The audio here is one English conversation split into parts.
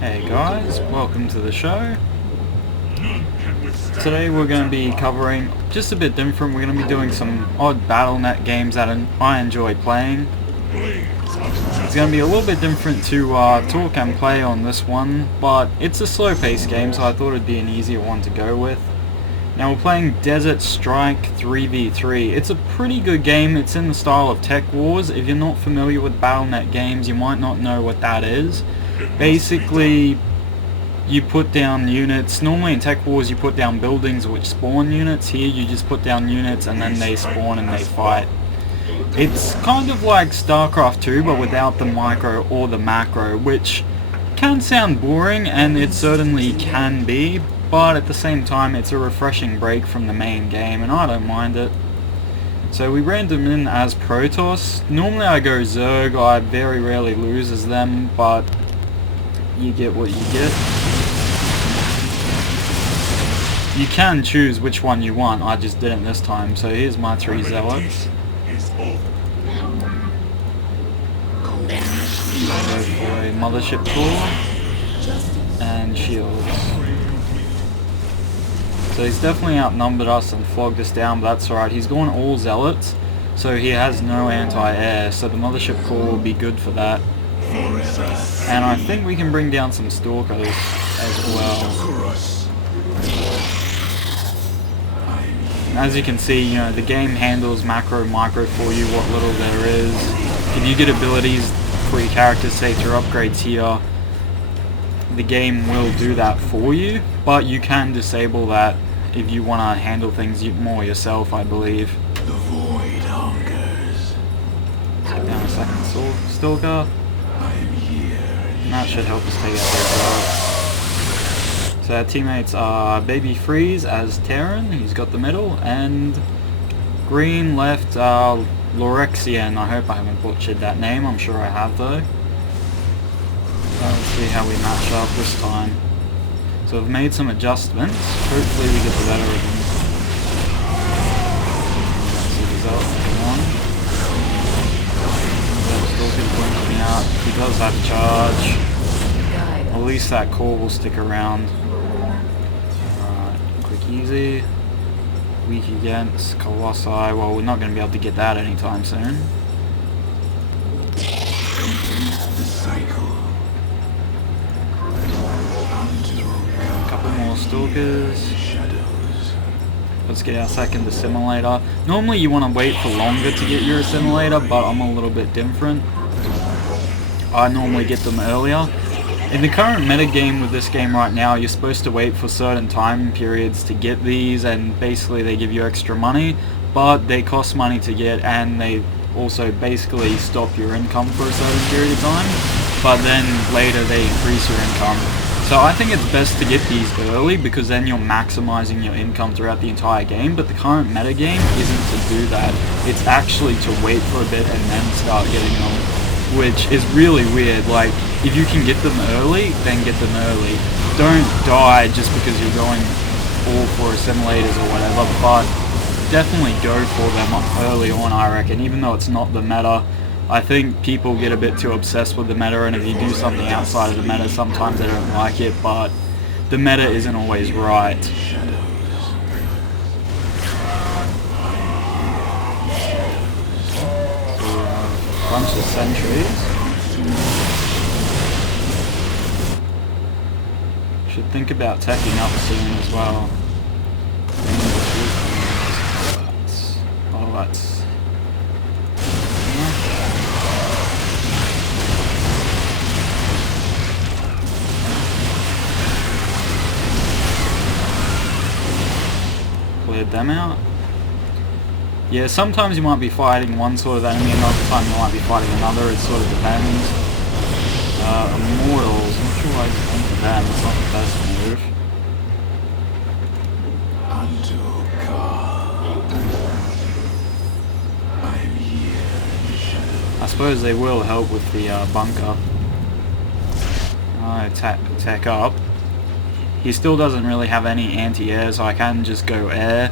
Hey guys, welcome to the show. Today we're going to be covering just a bit different. We're going to be doing some odd Battlenet games that I enjoy playing. It's going to be a little bit different to talk and play on this one, but it's a slow paced game, so I thought it'd be an easier one to go with. Now we're playing Desert Strike 3v3. It's a pretty good game. It's in the style of Tech Wars. If you're not familiar with Battlenet games, you might not know what that is. Basically, you put down units. Normally in Tech Wars you put down buildings which spawn units. Here you just put down units and then they spawn and they fight. It's kind of like StarCraft 2 but without the micro or the macro, which can sound boring, and it certainly can be, but at the same time it's a refreshing break from the main game and I don't mind it. So we random in as Protoss. Normally I go Zerg. I very rarely lose as them, but you get what you get. You can choose which one you want, I just didn't this time. So here's my 3 Zealots. Go for a Mothership Core and Shields. So he's definitely outnumbered us and flogged us down, but that's alright. He's gone all Zealots, so he has no anti-air, so the Mothership Core will be good for that. And I think we can bring down some Stalkers as well. As you can see, you know, the game handles macro, micro for you, what little there is. If you get abilities for your characters, say through upgrades here, the game will do that for you, but you can disable that if you want to handle things more yourself, I believe. The void hungers. Take down a second Stalker. I'm here. And that should help us take out their guard. So our teammates are Baby Freeze as Terran, he's got the middle, and green left Lorexian. I hope I haven't butchered that name, I'm sure I have though. Let's see how we match up this time. So I've made some adjustments. Hopefully we get the better of them. That's the result. Come on. Stalker's blinking me out. He does have charge. At least that core will stick around. Alright, quick easy. Weak against Colossi. Well, we're not going to be able to get that anytime soon. The cycle. Couple more Stalkers. Let's get our second Assimilator. Normally you want to wait for longer to get your Assimilator, but I'm a little bit different. I normally get them earlier. In the current metagame with this game right now, you're supposed to wait for certain time periods to get these, and basically they give you extra money, but they cost money to get, and they also basically stop your income for a certain period of time, but then later they increase your income. So I think it's best to get these early, because then you're maximizing your income throughout the entire game, but the current metagame isn't to do that. It's actually to wait for a bit and then start getting them, which is really weird. Like, if you can get them early, then get them early. Don't die just because you're going all for assimilators or whatever, but definitely go for them early on, I reckon, even though it's not the meta. I think people get a bit too obsessed with the meta, and if you do something outside of the meta, sometimes they don't like it, but the meta isn't always right. So, bunch of sentries. Should think about teching up soon as well. Oh, that's... Cleared them out. Yeah, sometimes you might be fighting one sort of enemy, another time you might be fighting another, it sort of depends. Immortals, I'm not sure why I went for them, it's not the best move. Unto God. I'm here. I suppose they will help with the bunker. Tech up. He still doesn't really have any anti-air, so I can just go air.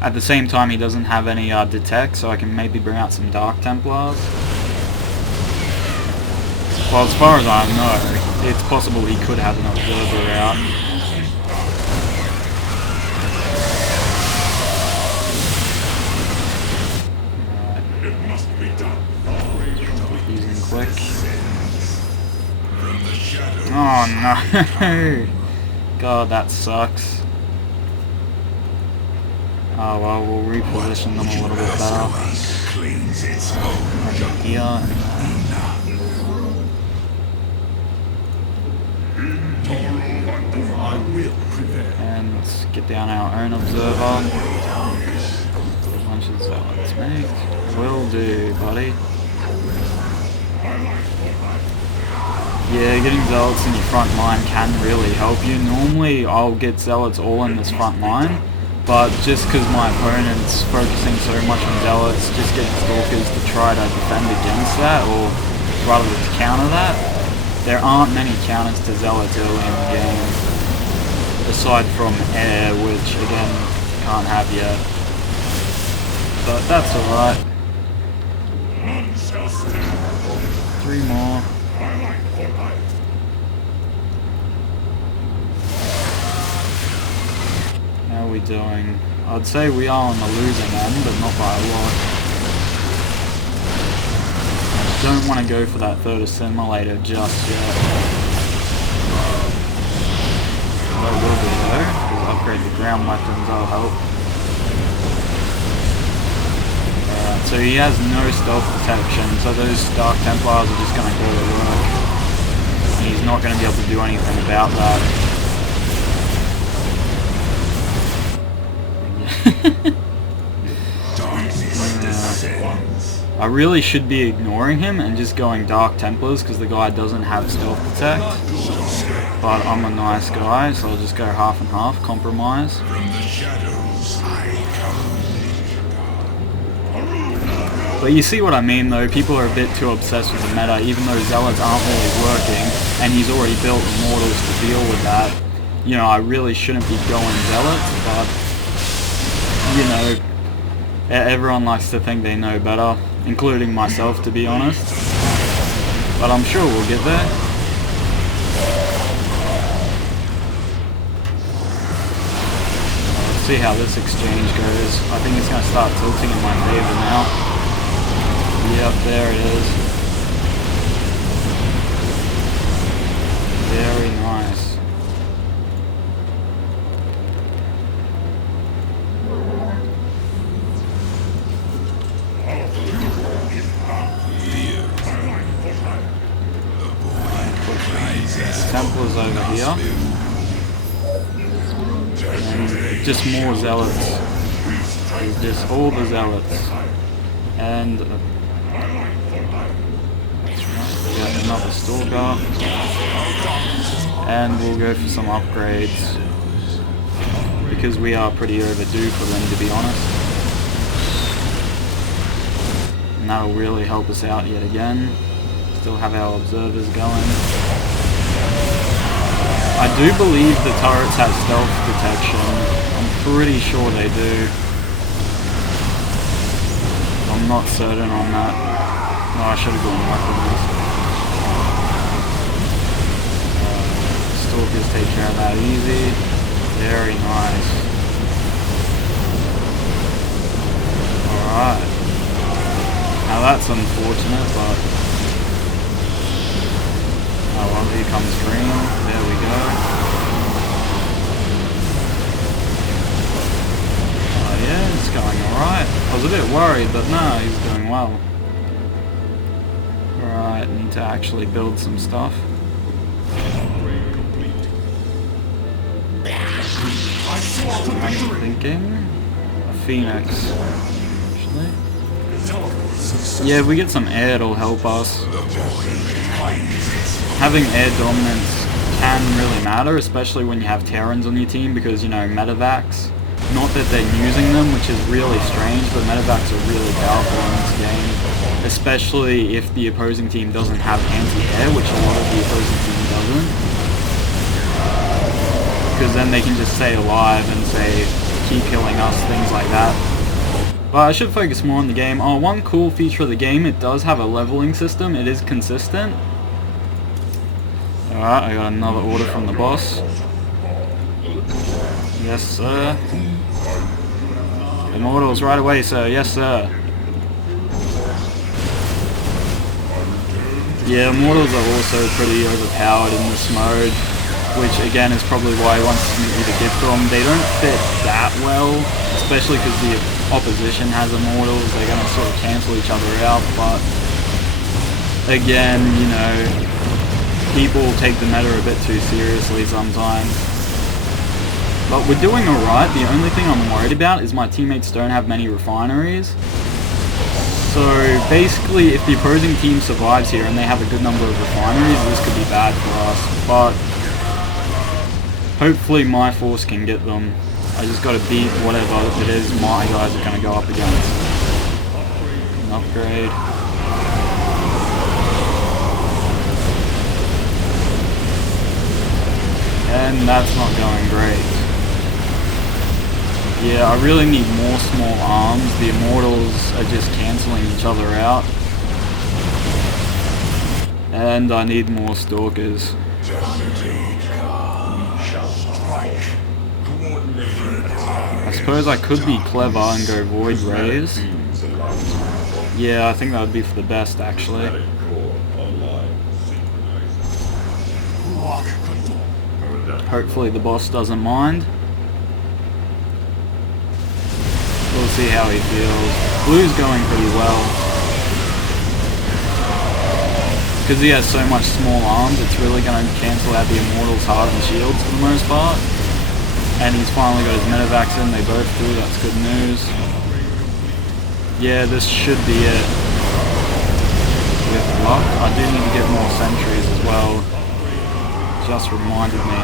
At the same time, he doesn't have any detect, so I can maybe bring out some Dark Templars. Well, as far as I know, it's possible he could have an observer out. Using quick. Oh no! God, that sucks. Oh well, we'll reposition them a little bit better. Here. And get down our own observer. A bunch of zealots, mate. Will do, buddy. Yeah, getting zealots in your front line can really help you. Normally I'll get zealots all in this front line, but just because my opponent's focusing so much on zealots, just getting stalkers to try to defend against that, or rather to counter that, there aren't many counters to zealots early in the game, aside from air, which again, can't have yet. But that's alright. 3 more. How are we doing? I'd say we are on the losing end, but not by a lot. I don't want to go for that third assimilator just yet. That will be though. We'll upgrade the ground weapons, that'll help. So he has no stealth protection, so those Dark Templars are just going to go to work. And he's not going to be able to do anything about that. I really should be ignoring him and just going Dark Templars because the guy doesn't have stealth protect. But I'm a nice guy, so I'll just go half and half, compromise. But you see what I mean though, people are a bit too obsessed with the meta, even though Zealots aren't really working, and he's already built Immortals to deal with that. You know, I really shouldn't be going Zealots, but, you know, everyone likes to think they know better, including myself to be honest. But I'm sure we'll get there. Let's see how this exchange goes. I think it's going to start tilting in my favor now. Yep, there it is. Very nice. Templars over here. And just more zealots. There's just all the zealots. And another stalker, and we'll go for some upgrades because we are pretty overdue for them, to be honest, and that'll really help us out yet again. Still have our observers going. I do believe the turrets have stealth protection. I'm pretty sure they do. I'm not certain on that. No, I should have gone weapons. Stalkers take care of that easy. Very nice. Alright. Now that's unfortunate, but... oh well, here comes green. There we go. Oh yeah, it's going alright. I was a bit worried, but no, he's doing well. Alright, need to actually build some stuff. I'm thinking a Phoenix, actually. Yeah, if we get some air, it'll help us. Having air dominance can really matter, especially when you have Terrans on your team, because, you know, medevacs, not that they're using them, which is really strange, but medevacs are really powerful in this game, especially if the opposing team doesn't have anti-air, which a lot of the opposing team doesn't. Because then they can just stay alive and say, keep killing us, things like that. But I should focus more on the game. Oh, one cool feature of the game, it does have a leveling system. It is consistent. Alright, I got another order from the boss. Yes, sir. Immortals right away, sir. Yes, sir. Yeah, Immortals are also pretty overpowered in this mode, which again is probably why he wants me to gift them. They don't fit that well, especially because the opposition has Immortals. They're going to sort of cancel each other out, but again, you know, people take the meta a bit too seriously sometimes. But we're doing alright. The only thing I'm worried about is my teammates don't have many refineries. So basically, if the opposing team survives here and they have a good number of refineries, this could be bad for us. But hopefully my force can get them. I just got to beat whatever it is my guys are going to go up against. An upgrade. And that's not going great. Yeah, I really need more small arms. The Immortals are just cancelling each other out. And I need more Stalkers. I suppose I could be clever and go Void Rays. Yeah, I think that would be for the best, actually. Hopefully the boss doesn't mind. We'll see how he feels. Blue's going pretty well. Because he has so much small arms, it's really going to cancel out the Immortals' hardened shields for the most part. And he's finally got his medevacs in, they both do, that's good news. Yeah, this should be it. With luck, I do need to get more sentries as well. Just reminded me.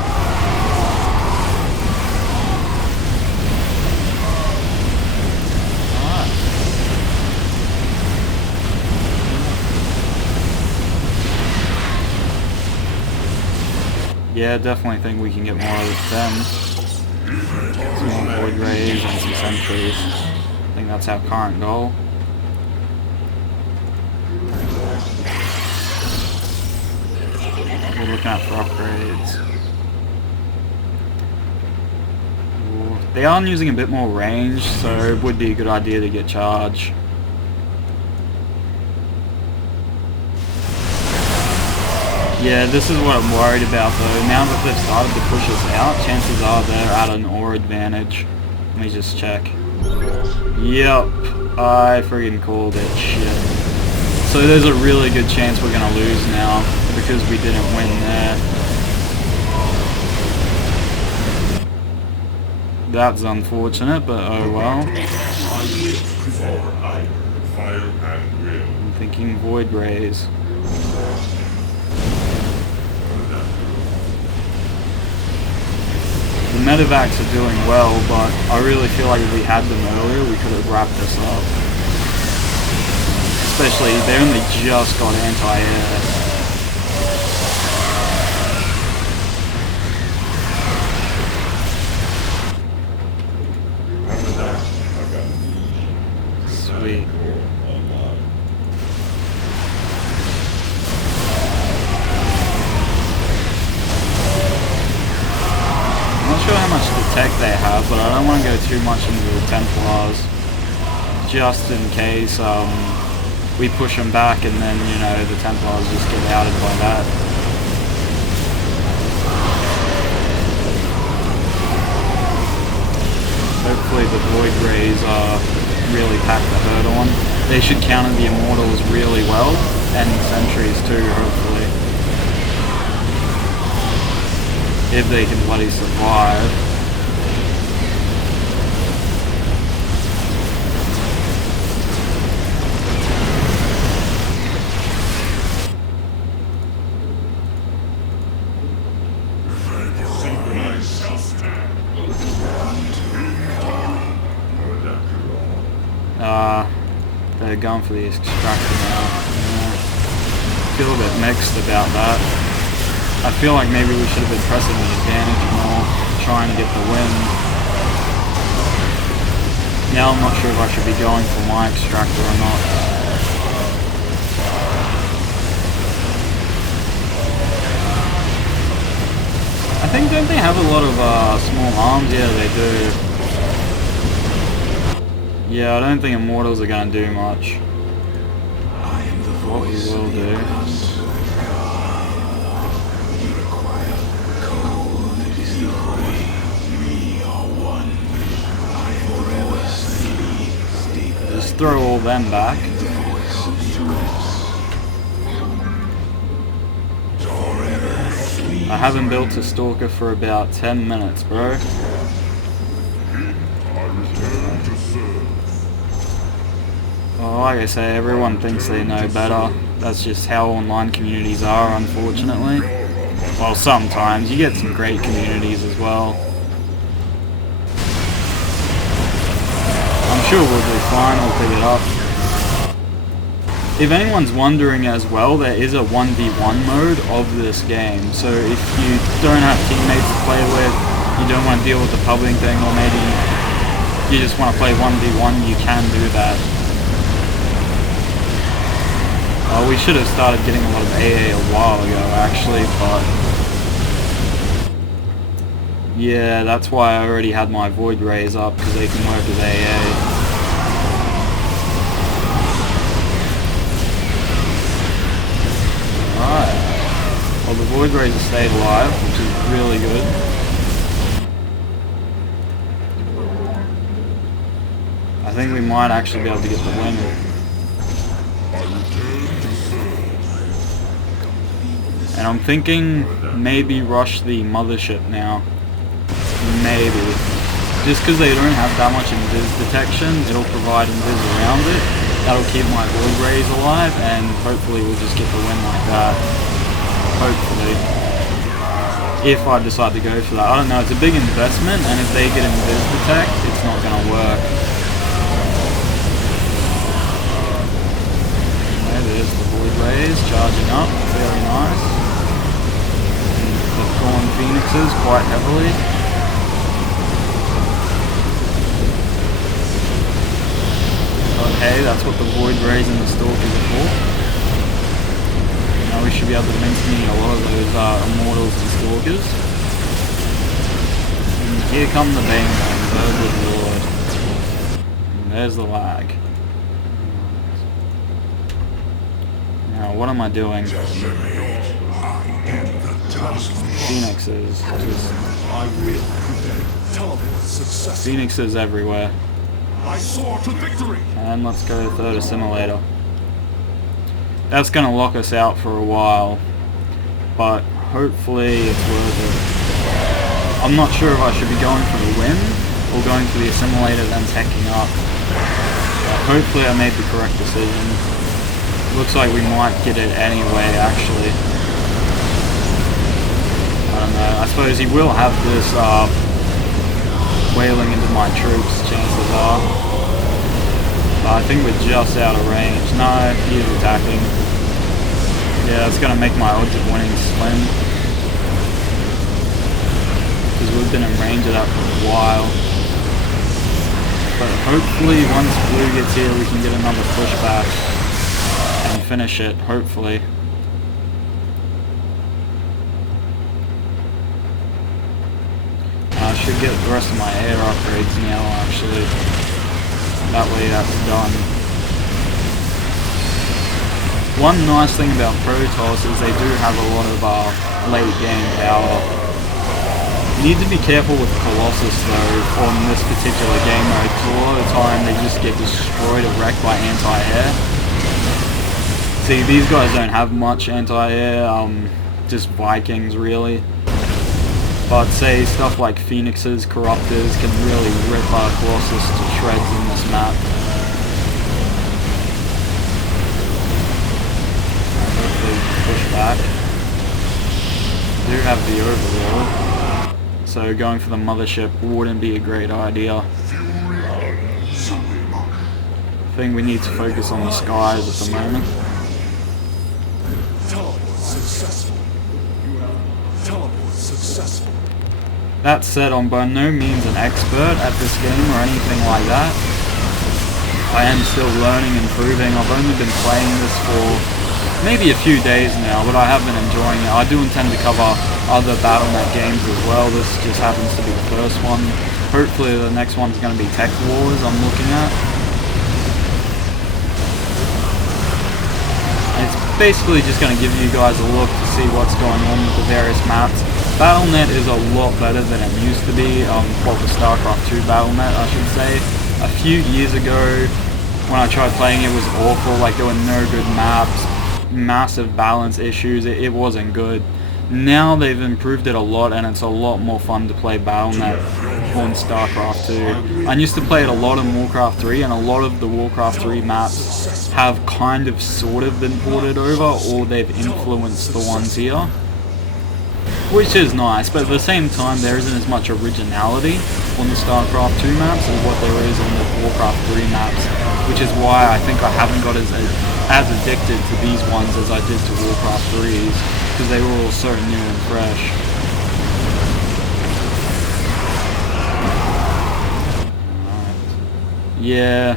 Yeah, definitely think we can get more out of them. Some more Void Rays and some sentries. I think that's our current goal. We're looking out for upgrades. Ooh, they are using a bit more range, so it would be a good idea to get charge. Yeah, this is what I'm worried about though. Now that they've started to push us out, chances are they're at an ore advantage. Let me just check. Yep, I friggin' called it. Shit. So there's a really good chance we're gonna lose now because we didn't win there. That's unfortunate, but oh well. I'm thinking Void Rays. The medevacs are doing well, but I really feel like if we had them earlier, we could have wrapped this up. Especially, they only just got anti-air. Sweet. I'm not sure how much tech they have, but I don't want to go too much into the Templars, just in case we push them back and then, you know, the Templars just get outed by that. Hopefully the Void Rays really pack the hurt on. They should counter the Immortals really well, and the Sentries too, hopefully. If they can bloody survive. They're going for the extractor now. Yeah. Feel a bit mixed about that. I feel like maybe we should have been pressing the advantage more, trying to get the win. Now I'm not sure if I should be going for my extractor or not. think, don't they have a lot of small arms? Yeah, they do. Yeah, I don't think Immortals are going to do much. What we will do. Just throw all them back. I haven't built a stalker for about 10 minutes, bro. Well, like I say, everyone thinks they know better. That's just how online communities are, unfortunately. Well, sometimes. You get some great communities as well. I'm sure we'll do fine, we'll pick it up. If anyone's wondering as well, there is a 1v1 mode of this game. So if you don't have teammates to play with, you don't want to deal with the pubbing thing, or maybe you just want to play 1v1, you can do that. We should have started getting a lot of AA a while ago, actually, but yeah, that's why I already had my Void Rays up, because they can work with AA. Alright. Well, the Void Rays have stayed alive, which is really good. I think we might actually be able to get the win. And I'm thinking maybe rush the mothership now. Maybe. Just because they don't have that much invis detection, it'll provide invis around it. That'll keep my Void Rays alive, and hopefully we'll just get the win like that. Hopefully. If I decide to go for that. I don't know, it's a big investment, and if they get invis detect, it's not going to work. There's the Void Rays charging up, very nice. They've gone Phoenixes quite heavily. Okay, that's what the Void Rays and the Stalkers are for. Now we should be able to mincemeat a lot of those Immortals to Stalkers. And here come the Bane ones, oh good lord. And there's the lag. Now, what am I doing? Phoenixes. Phoenixes everywhere. And let's go third assimilator. That's going to lock us out for a while, but hopefully it's worth it. I'm not sure if I should be going for the win or going for the assimilator then teching up. But hopefully I made the correct decision. Looks like we might get it anyway, actually. I don't know. I suppose he will have this wailing into my troops, chances are. But I think we're just out of range. No, he is attacking. Yeah, it's going to make my odds of winning slim. Because we've been in range of that for a while. But hopefully once blue gets here we can get another pushback. And finish it, hopefully. I should get the rest of my air upgrades now, actually. That way that's done. One nice thing about Protoss is they do have a lot of late game power. You need to be careful with Colossus though on this particular game mode, because a lot of the time they just get destroyed or wrecked by anti-air. See, these guys don't have much anti-air, just Vikings really. But say stuff like Phoenixes, Corruptors can really rip our Colossus to shreds in this map. Hopefully push back. Do have the Overlord, so going for the mothership wouldn't be a great idea. I think we need to focus on the skies at the moment. That said, I'm by no means an expert at this game or anything like that. I am still learning and improving. I've only been playing this for maybe a few days now, but I have been enjoying it. I do intend to cover other Battlenet games as well. This just happens to be the first one. Hopefully the next one's going to be Tech Wars I'm looking at. And it's basically just going to give you guys a look to see what's going on with the various maps. Battlenet is a lot better than it used to be. Well, the StarCraft 2 Battlenet, I should say. A few years ago, when I tried playing, it was awful. Like, there were no good maps, massive balance issues. It wasn't good. Now they've improved it a lot, and it's a lot more fun to play Battlenet on StarCraft 2. I used to play it a lot in Warcraft 3, and a lot of the Warcraft 3 maps have kind of sort of been ported over, or they've influenced the ones here, which is nice, but at the same time there isn't as much originality on the StarCraft 2 maps as what there is on the Warcraft 3 maps, which is why I think I haven't got as addicted to these ones as I did to Warcraft 3's, because they were all so new and fresh. Yeah,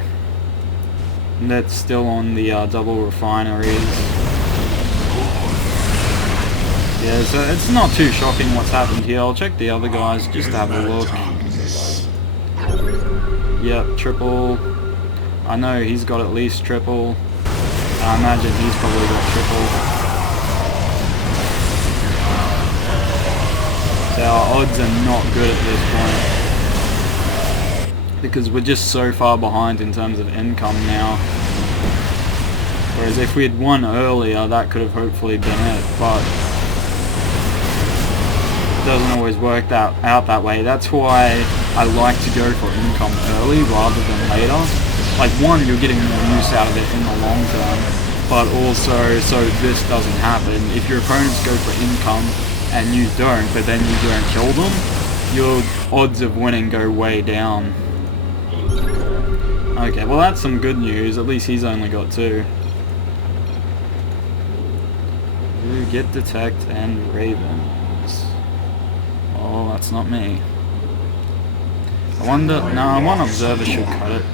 that's still on the double refineries. Yeah, so it's not too shocking what's happened here. I'll check the other guys just to have a look. Yep, triple. I know he's got at least triple. I imagine he's probably got triple. So our odds are not good at this point, because we're just so far behind in terms of income now. Whereas if we had won earlier, that could have hopefully been it, but it doesn't always work out that way. That's why I like to go for income early rather than later. Like, one, you're getting more use out of it in the long term, but also so this doesn't happen. If your opponents go for income and you don't, but then you go and kill them, your odds of winning go way down. Okay, well that's some good news. At least he's only got 2. You get detect and Ravens. Oh, that's not me. I wonder. No, one observer should cut it.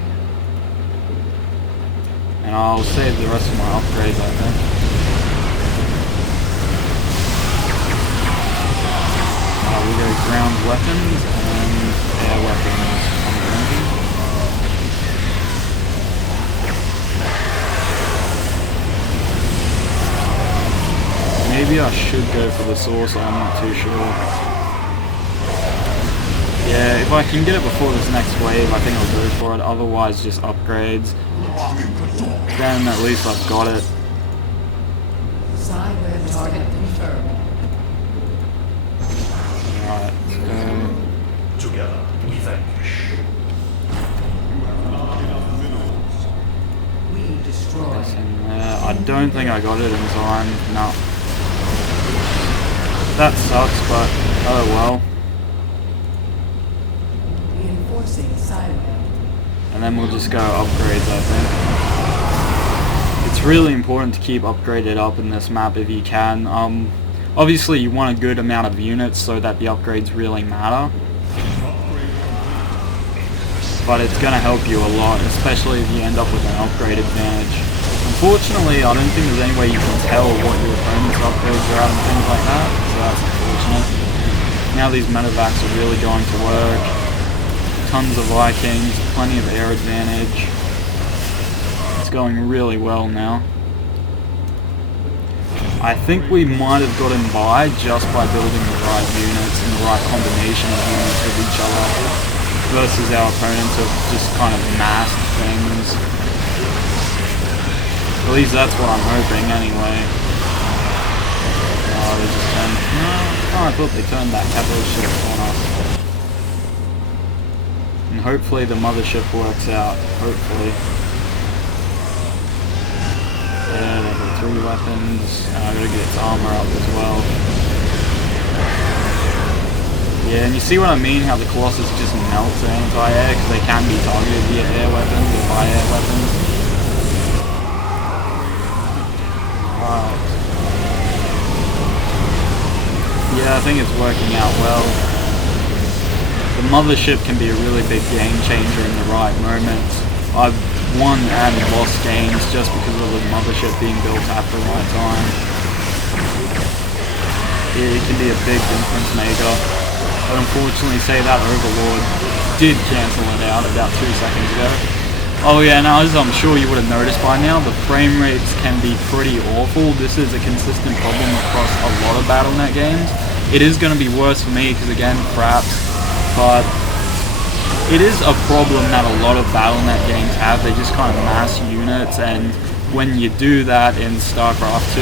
And I'll save the rest of my upgrades, I think. We go ground weapons and air weapons on the engine. Maybe I should go for the saucer, I'm not too sure. Yeah, if I can get it before this next wave, I think I'll go for it. Otherwise, just upgrades. Then at least I've got it. Sideweb target confirmed. Alright, Together, we vanquish. We destroy. I don't think I got it in time. No. That sucks, but oh well. Reinforcing sideweb. And then we'll just go upgrades, I think. It's really important to keep upgraded up in this map if you can. Obviously you want a good amount of units so that the upgrades really matter. But it's going to help you a lot, especially if you end up with an upgrade advantage. Unfortunately, I don't think there's any way you can tell what your opponent's upgrades are at and things like that, so that's unfortunate. Now these medevacs are really going to work. Tons of Vikings, plenty of air advantage. It's going really well now. I think we might have gotten by just by building the right units and the right combination of units with each other, versus our opponents have just kind of masked things. At least that's what I'm hoping anyway. Oh, they just turned... No, oh, I thought they turned that capital ship on us. And hopefully the mothership works out. Hopefully. Yeah, they've got 3 weapons. And I gotta get its armor up as well. Yeah, and you see what I mean? How the Colossus just melts anti-air because they can be targeted via air weapons or by air weapons. Right. Yeah, I think it's working out well. The mothership can be a really big game changer in the right moments. I've won and lost games just because of the mothership being built at the right time. it can be a big difference maker. But unfortunately, say that Overlord did cancel it out about 2 seconds ago. Oh yeah, now as I'm sure you would have noticed by now, the frame rates can be pretty awful. This is a consistent problem across a lot of Battlenet games. It is going to be worse for me because again, fraps, but it is a problem that a lot of Battlenet games have. They just kind of mass units, and when you do that in StarCraft 2,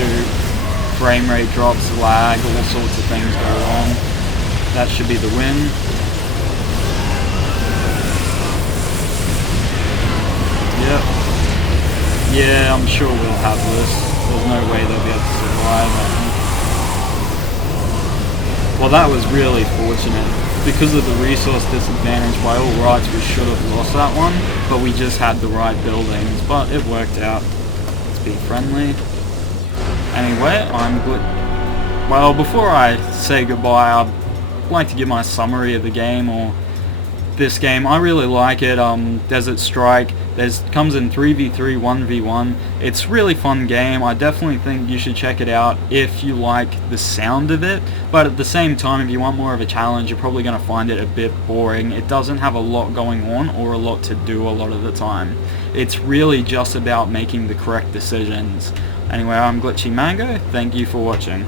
frame rate drops, lag, all sorts of things go wrong. That should be the win. Yep. Yeah, I'm sure we'll have this. There's no way they'll be able to survive, I think. Well, that was really fortunate. Because of the resource disadvantage, by all rights, we should have lost that one, but we just had the right buildings, but it worked out. Let's be friendly. Anyway, well, before I say goodbye, I'd like to give my summary of the game, or this game. I really like it. Desert Strike. Comes in 3v3, 1v1. It's a really fun game. I definitely think you should check it out if you like the sound of it. But at the same time, if you want more of a challenge, you're probably going to find it a bit boring. It doesn't have a lot going on or a lot to do a lot of the time. It's really just about making the correct decisions. Anyway, I'm Glitchy Mango. Thank you for watching.